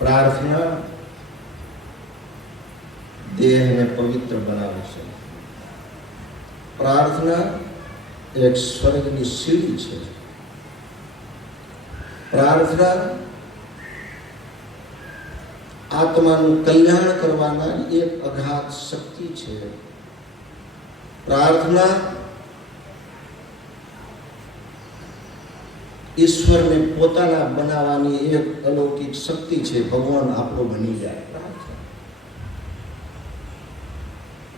પ્રાર્થના દેહને પવિત્ર બનાવે છે. પ્રાર્થના એક સ્વર્ગની સીડી છે. પ્રાર્થના આત્માનું કલ્યાણ કરવાના એક અઘાત શક્તિ છે. પ્રાર્થના ઈશ્વરને પોતાના બનાવવાની એક અલૌકિક શક્તિ છે, ભગવાન આપણો બની જાય.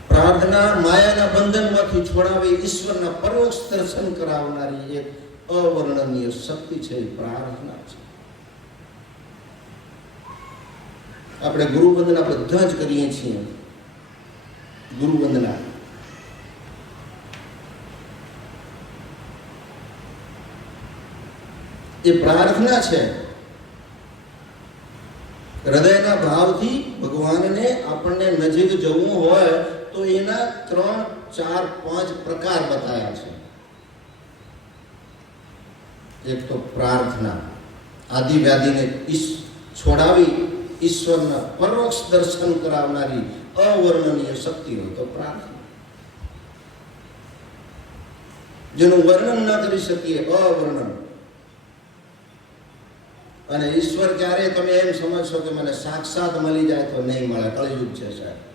પ્રાર્થના માયાના બંધનમાંથી છોડાવી ઈશ્વરના પરોક્ષ દર્શન કરાવનારી એક અવર્ણનીય શક્તિ છે પ્રાર્થના છે. આપણે ગુરુ વંદના બધા જ કરીએ છીએ. ગુરુ વંદના એ પ્રાર્થના છે. હૃદયના ભાવથી ભગવાનને આપણને નજીક જવું હોય તો એના ત્રણ, ચાર, પાંચ પ્રકાર બતાવ્યા છે. એક તો પ્રાર્થના. આદિ વ્યાધિને છોડાવી ઈશ્વરના પરોક્ષ દર્શન કરાવનારી અવર્ણનીય શક્તિ હોય તો પ્રાર્થના. જેનું વર્ણન ન કરી શકીએ, અવર્ણન. અને ઈશ્વર ક્યારે તમે એમ સમજશો કે મને સાક્ષાત મળી જાય તો નહીં મળે, કળયુગ છે સાહેબ.